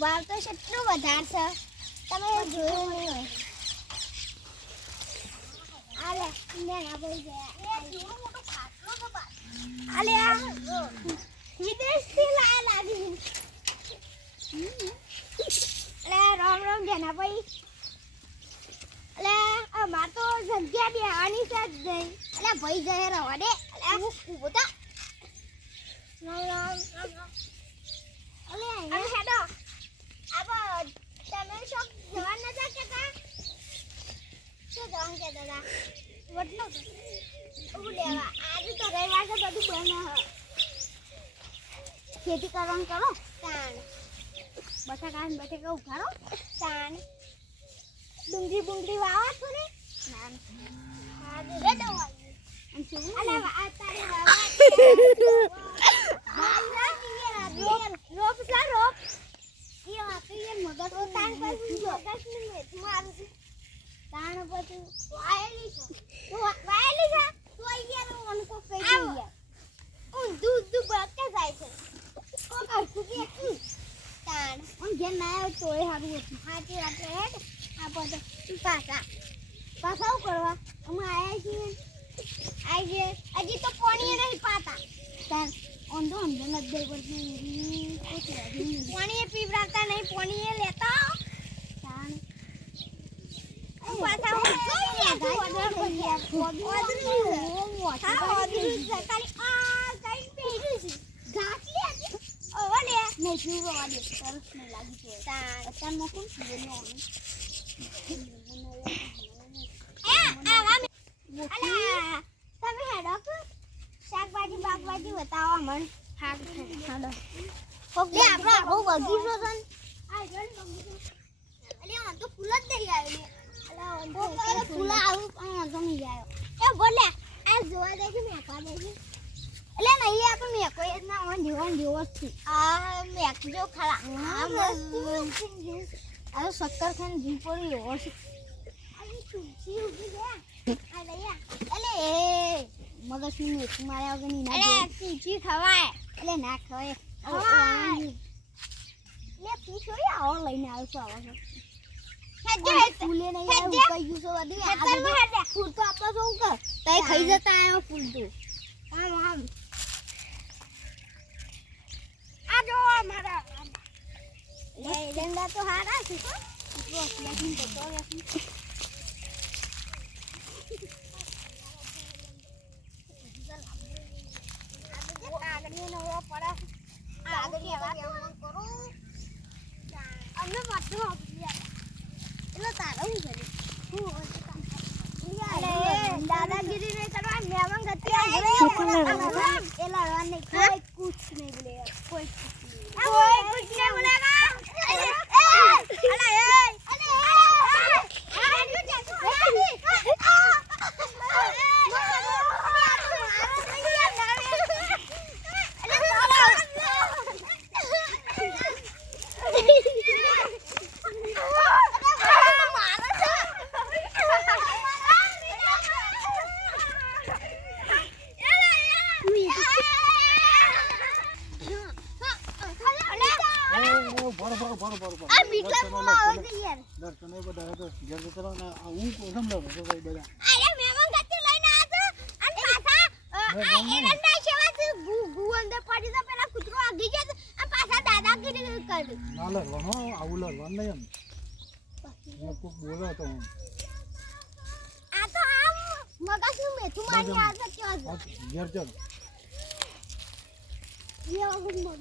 ભાવ તો કેટલો વધારે છે તમે જોયું નહીં હોય આલે ના ભાઈ ગયા એ કેવો મોટો ખાટલો તો બા આલે આ વિદેશથી લાયા લાગી અલે રામ રામ જેના ભાઈ અલે આ માર તો જગ્યા બે આની છે જ નહીં અલે ભાઈ જય રવા દે અલે ઉભો તા રામ રામ અલે આ હેડો આબા તમે શોક જવાન નતા કેતા શું જવાન કેતા હતા વડલો ઓ લેવા આજે તો રવિવાર છે બધું બને હ ખેતી કરવાનું કરો તાણ બટાકા ઉઘાડો તાણ ડુંગળી બુંગળી વાવા છો ને નાન હા દે દવા અને શું અલે આ તારે વાવા રોપ સા રોપ ये आते ये मगर वो तान पर मगर में मार तान पर तो वायली था तो ये नो उनको कह दिया उन दूध बात का जाए थे को कर कुकी तान उन जे ना तो ये हारू हाथी रात हेड आ पर पासा करवा हम आया छी अजी तो पानी नहीं पाता तान on do on dengan deh berdiri पानी पीवराता नहीं पानी लेता kan pasang ya tu ada punya sekali kali pergi gati aja oh ada नहीं juga ada terus नहीं lagi tu kan maupun sebenarnya alah તમે હેડો શાકભાજી બાકભાજી બતાવો મન હાક હાલો કોક લે આપણો આખો બગીચો છે આ જણ બગીચો અલે આ તો ફૂલ જ નહીં આવ્યો અલા ઓન તો ફૂલ આવું પણ તો નહીં આવ્યો એ બોલે આ જોવા દે કે મેકા દે છે અલે નહીં આ તો મેકો એ ના ઓન જેવો છે આ મેક જો ખરા આ મસ્તી આ શક્કર ખાન જી પડી એવો છે આ ચૂચી ઉભી ગયા આ લયા અલે મગજ ની માર્યા વગરની ના અરે ચીચી ખવાય એટલે ના ખવાય લે તું છોરી આવો લઈને આવશો આવો હેજે ફૂલે નહીં આવ્યું કઈ ગયું છે બધું ફૂલ તો આપો છો કર તઈ ખાઈ જતા આયો ફૂલ તો આમ આ જો મારા લે ડંડા તો હારા છે તો રોસ લેકિન તો રહેશે આગળની નવો પડે આગળની વાત કરો અમને બધું આપી એટલે તારે હું કરી દાદાગીરી નહીં કરવા મેમન ગતિ એ લડવા નહીં કોઈ કુછ નહીં બોલે કોઈ કુછ નહીં બોલેગા આ મીઠલામાં આવે છે યાર દર્શન એ બધા તો ઘેર જતો રહો ને આ હું સમજાવ તો ભાઈ બધા અરે મહેમાન ગતિ લઈને આવ્યો અને પાછા એરંડા સેવા ગુ અંદર પડી તો પેલા કૂતરો આગી જાય અને પાછા દાદાગીરી કરી ના લડવાનો આવું લડવાનું નહીં એમ કોક બોલો તો હું આ તો આમ મગજનું મેથું મારી આ તો કેવા ઘેર ચાલો છે